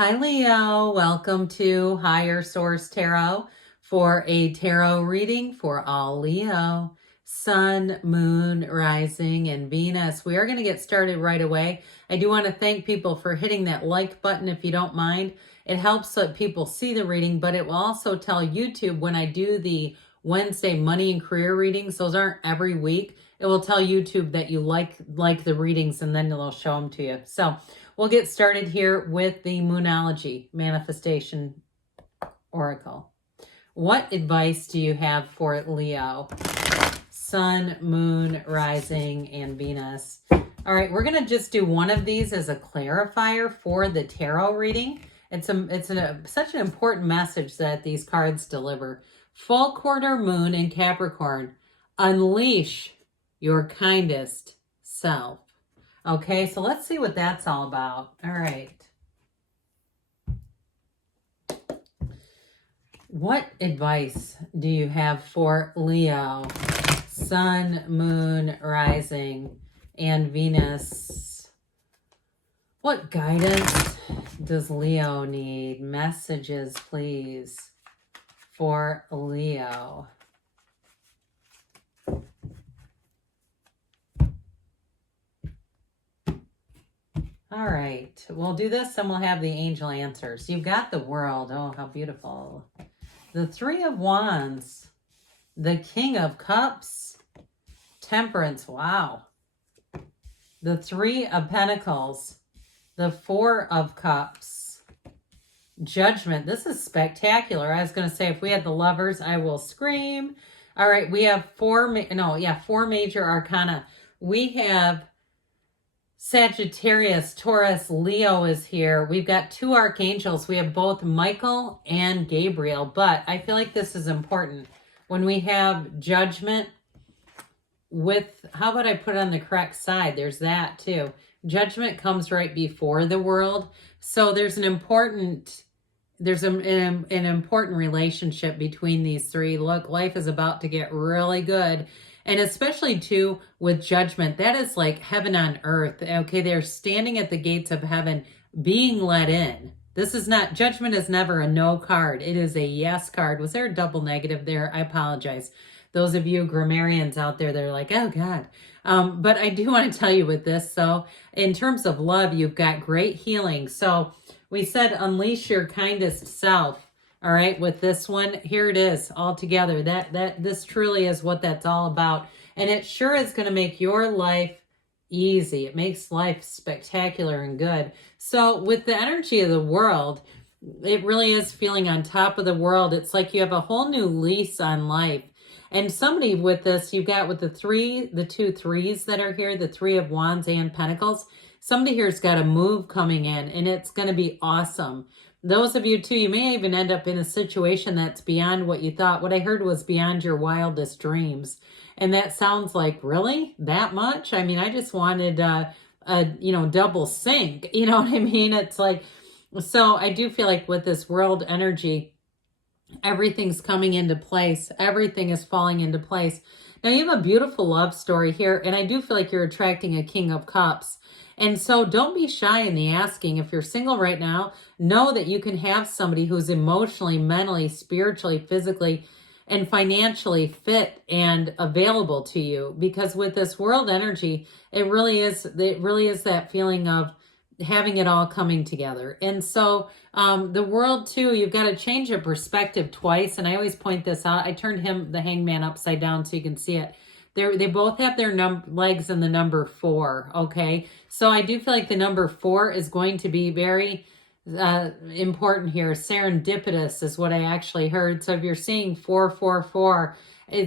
Hi, Leo. Welcome to Higher Source Tarot for a tarot reading for all Leo, Sun, Moon, Rising, and Venus. We are going to get started right away. I do want to thank people for hitting that like button if you don't mind. It helps so that people see the reading, but it will also tell YouTube when I do the Wednesday money and career readings. Those aren't every week. It will tell YouTube that you like the readings, and then it'll show them to you. So we'll get started here with the Moonology Manifestation Oracle. What advice do you have for Leo? Sun, Moon, Rising, and Venus. All right, we're going to just do one of these as a clarifier for the tarot reading. It's such an important message that these cards deliver. Full quarter moon in Capricorn. Unleash your kindest self. Okay, so let's see what that's all about. All right. What advice do you have for Leo? Sun, Moon, Rising, and Venus. What guidance does Leo need? Messages, please, for Leo. All right, we'll do this and we'll have the angel answers. You've got the World. Oh, how beautiful. The Three of Wands. The King of Cups. Temperance. Wow. The Three of Pentacles. The Four of Cups. Judgment. This is spectacular. I was going to say if we had the Lovers, I will scream. All right, we have four major arcana. We have Sagittarius, Taurus, Leo is here. We've got two archangels. We have both Michael and Gabriel, but I feel like this is important. When we have Judgment with, how about I put it on the correct side? There's that too. Judgment comes right before the World. So there's an important relationship between these three. Look, life is about to get really good. And especially too with Judgment, that is like heaven on earth. Okay, they're standing at the gates of heaven, being let in. This is not, Judgment is never a no card. It is a yes card. Was there a double negative there? I apologize. Those of you grammarians out there, they're like, oh God. But I do want to tell you with this. So in terms of love, you've got great healing. So we said, unleash your kindest self. All right, with this one, here it is all together. This truly is what that's all about. And it sure is going to make your life easy. It makes life spectacular and good. So with the energy of the World, it really is feeling on top of the world. It's like you have a whole new lease on life. And somebody with this, you've got with the two threes that are here, the Three of Wands and Pentacles, somebody here's got a move coming in, and it's going to be awesome. Those of you too, you may even end up in a situation that's beyond what you thought. What I heard was beyond your wildest dreams. And that sounds like, really? That much? I mean, I just wanted a double sink. You know what I mean? It's like, so I do feel like with this World energy, everything's coming into place. Everything is falling into place. Now you have a beautiful love story here, and I do feel like you're attracting a King of Cups. And so don't be shy in the asking. If you're single right now, know that you can have somebody who's emotionally, mentally, spiritually, physically, and financially fit and available to you. Because with this World energy, it really is that feeling of having it all coming together. And so the World too, you've got to change your perspective twice. And I always point this out. I turned the Hangman upside down so you can see it. They both have their legs in the number 4, okay? So I do feel like the number 4 is going to be very important here. Serendipitous is what I actually heard. So if you're seeing 444,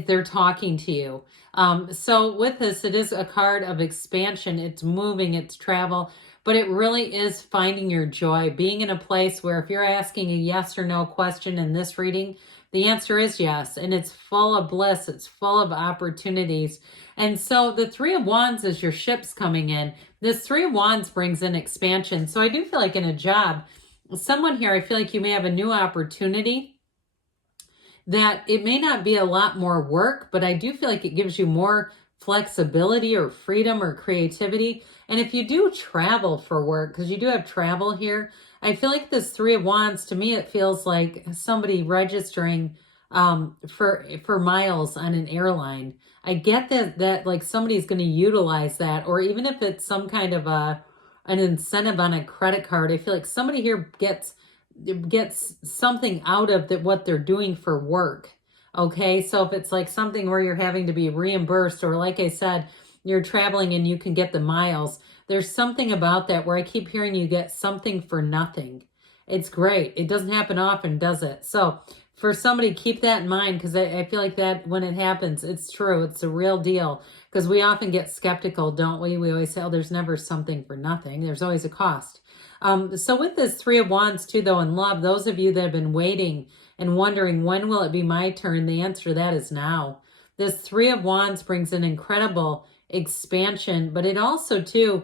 they're talking to you. So with this, it is a card of expansion. It's moving, it's travel, but it really is finding your joy, being in a place where if you're asking a yes or no question in this reading, the answer is yes, and it's full of bliss. It's full of opportunities. And so the Three of Wands is your ships coming in. This Three of Wands brings in expansion. So I do feel like in a job, someone here, I feel like you may have a new opportunity that it may not be a lot more work, but I do feel like it gives you more flexibility or freedom or creativity. And if you do travel for work, because you do have travel here, I feel like this Three of Wands, to me, it feels like somebody registering for miles on an airline. I get that like somebody's going to utilize that, or even if it's some kind of an incentive on a credit card. I feel like somebody here gets something out of what they're doing for work. Okay, so if it's like something where you're having to be reimbursed, or like I said, you're traveling and you can get the miles, there's something about that where I keep hearing you get something for nothing. It's great. It doesn't happen often, does it? So for somebody, keep that in mind, because I feel like that when it happens, it's true. It's a real deal, because we often get skeptical, don't we? We always say, oh, there's never something for nothing. There's always a cost. So with this Three of Wands too, though, in love, those of you that have been waiting and wondering, when will it be my turn? The answer to that is now. This Three of Wands brings an incredible expansion, but it also too,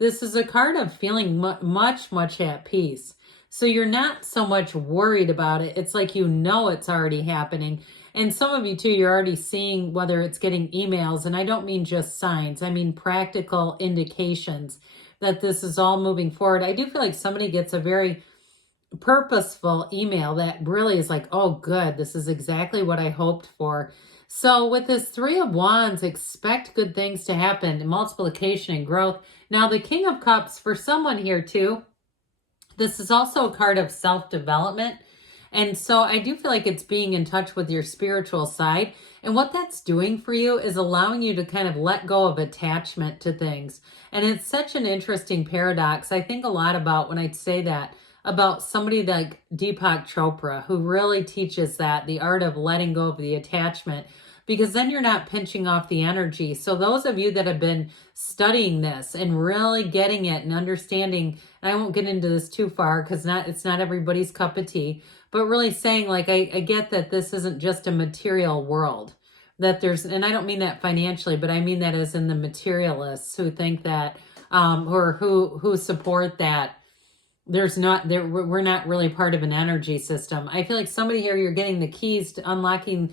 this is a card of feeling much at peace. So you're not so much worried about it. It's like you know it's already happening. And some of you too, you're already seeing whether it's getting emails, and I don't mean just signs, I mean practical indications that this is all moving forward. I do feel like somebody gets a very purposeful email that really is like, oh, good, this is exactly what I hoped for. So with this Three of Wands, expect good things to happen, multiplication and growth. Now, the King of Cups, for someone here too, this is also a card of self-development. And so I do feel like it's being in touch with your spiritual side. And what that's doing for you is allowing you to kind of let go of attachment to things. And it's such an interesting paradox. I think a lot about when I say that, about somebody like Deepak Chopra, who really teaches that, the art of letting go of the attachment, because then you're not pinching off the energy. So those of you that have been studying this and really getting it and understanding, and I won't get into this too far because it's not everybody's cup of tea, but really saying like, I get that this isn't just a material world, that there's, and I don't mean that financially, but I mean that as in the materialists who think that, or who support that we're not really part of an energy system. I feel like somebody here, you're getting the keys to unlocking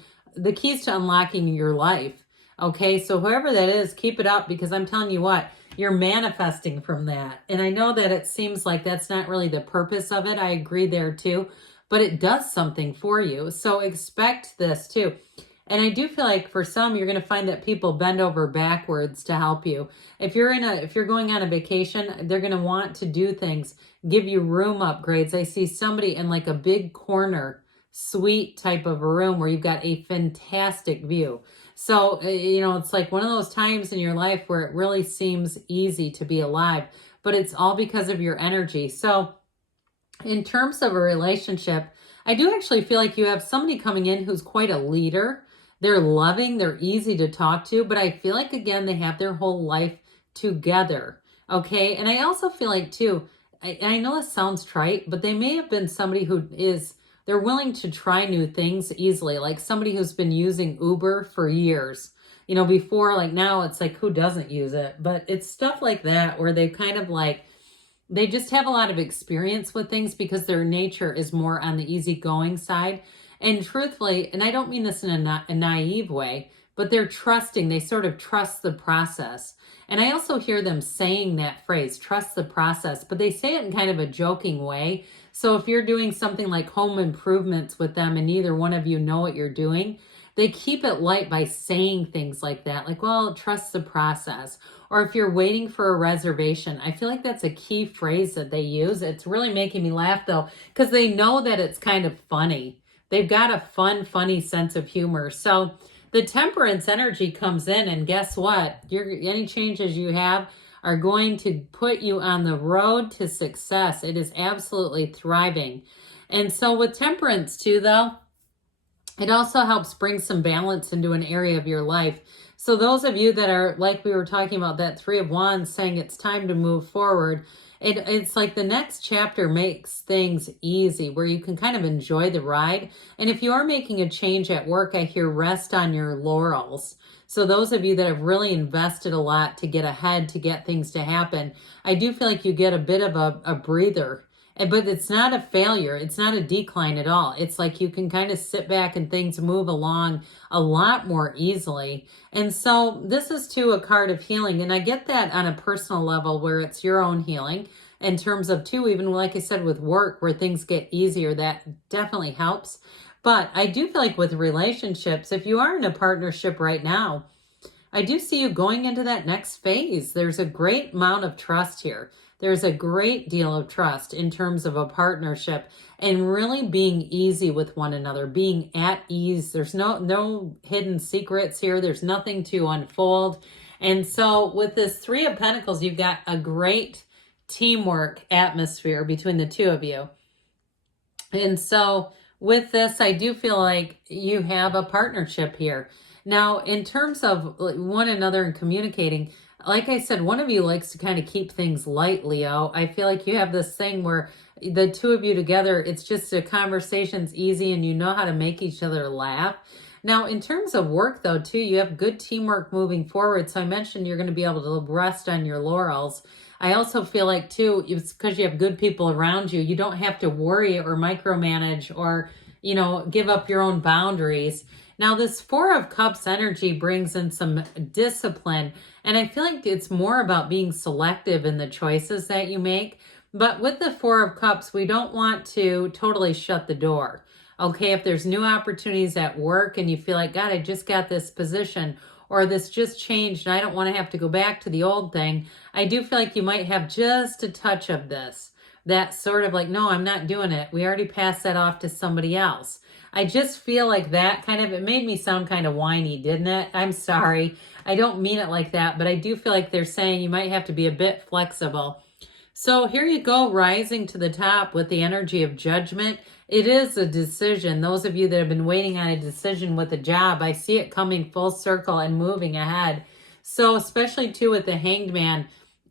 your life. Okay, so whoever that is, keep it up, because I'm telling you what, you're manifesting from that. And I know that it seems like that's not really the purpose of it. I agree there too, but it does something for you. So expect this too. And I do feel like for some, you're going to find that people bend over backwards to help you. If you're going on a vacation, they're going to want to do things, give you room upgrades. I see somebody in like a big corner suite type of a room where you've got a fantastic view. So, it's like one of those times in your life where it really seems easy to be alive, but it's all because of your energy. So in terms of a relationship, I do actually feel like you have somebody coming in who's quite a leader. They're loving, they're easy to talk to, but I feel like, again, they have their whole life together. Okay. And I also feel like too, I know this sounds trite, but they may have been somebody they're willing to try new things easily. Like somebody who's been using Uber for years, before, like now it's like, who doesn't use it? But it's stuff like that where they kind of like, they just have a lot of experience with things because their nature is more on the easygoing side. And truthfully, and I don't mean this in a naive way, but they're trusting. They sort of trust the process. And I also hear them saying that phrase, trust the process, but they say it in kind of a joking way. So if you're doing something like home improvements with them and neither one of you know what you're doing, they keep it light by saying things like that, like, well, trust the process. Or if you're waiting for a reservation, I feel like that's a key phrase that they use. It's really making me laugh though, because they know that it's kind of funny. They've got a funny sense of humor. So the Temperance energy comes in, and guess what? Any changes you have are going to put you on the road to success. It is absolutely thriving. And so with Temperance too, though, it also helps bring some balance into an area of your life. So those of you that are, like we were talking about, that Three of Wands saying it's time to move forward, it's like the next chapter makes things easy where you can kind of enjoy the ride. And if you are making a change at work, I hear rest on your laurels. So those of you that have really invested a lot to get ahead, to get things to happen, I do feel like you get a bit of a breather. But it's not a failure. It's not a decline at all. It's like you can kind of sit back and things move along a lot more easily. And so this is too a card of healing. And I get that on a personal level where it's your own healing in terms of too, even like I said, with work where things get easier, that definitely helps. But I do feel like with relationships, if you are in a partnership right now, I do see you going into that next phase. There's a great amount of trust here. There's a great deal of trust in terms of a partnership and really being easy with one another, being at ease. There's no hidden secrets here. There's nothing to unfold. And so with this Three of Pentacles, you've got a great teamwork atmosphere between the two of you. And so with this, I do feel like you have a partnership here. Now, in terms of one another and communicating, like I said, one of you likes to kind of keep things light, Leo. I feel like you have this thing where the two of you together, it's just a conversation's easy and you know how to make each other laugh. Now, in terms of work, though, too, you have good teamwork moving forward. So I mentioned you're going to be able to rest on your laurels. I also feel like, too, it's because you have good people around you. You don't have to worry or micromanage or, give up your own boundaries. Now, this Four of Cups energy brings in some discipline, and I feel like it's more about being selective in the choices that you make. But with the Four of Cups, we don't want to totally shut the door. Okay, if there's new opportunities at work and you feel like, God, I just got this position or this just changed and I don't want to have to go back to the old thing, I do feel like you might have just a touch of this. That sort of like, no, I'm not doing it. We already passed that off to somebody else. I just feel like that kind of, it made me sound kind of whiny, didn't it? I'm sorry. I don't mean it like that, but I do feel like they're saying you might have to be a bit flexible. So here you go, rising to the top with the energy of Judgment. It is a decision. Those of you that have been waiting on a decision with a job, I see it coming full circle and moving ahead. So especially too with the Hanged Man,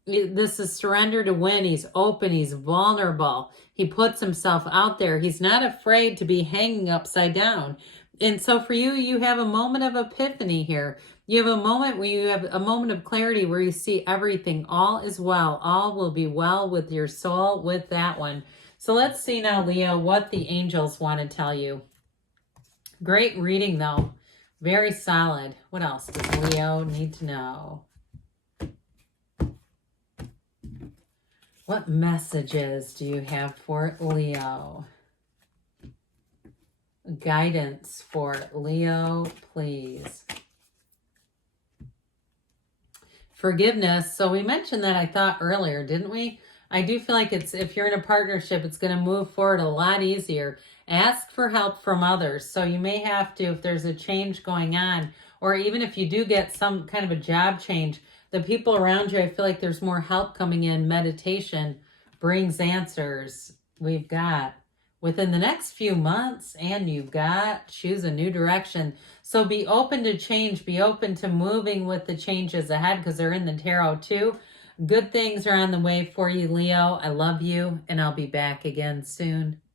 this is surrender to win. He's open. He's vulnerable. He puts himself out there. He's not afraid to be hanging upside down. And so for you, you have a moment of epiphany here. You have a moment where you have a moment of clarity where you see everything. All is well. All will be well with your soul with that one. So let's see now, Leo, what the angels want to tell you. Great reading, though. Very solid. What else does Leo need to know? What messages do you have for Leo? Guidance for Leo, please. Forgiveness. So we mentioned that, I thought, earlier, didn't we? I do feel like if you're in a partnership, it's going to move forward a lot easier. Ask for help from others. So you may have to, if there's a change going on, or even if you do get some kind of a job change, the people around you, I feel like there's more help coming in. Meditation brings answers. We've got within the next few months, and you've got choose a new direction. So be open to change. Be open to moving with the changes ahead because they're in the tarot too. Good things are on the way for you, Leo. I love you, and I'll be back again soon.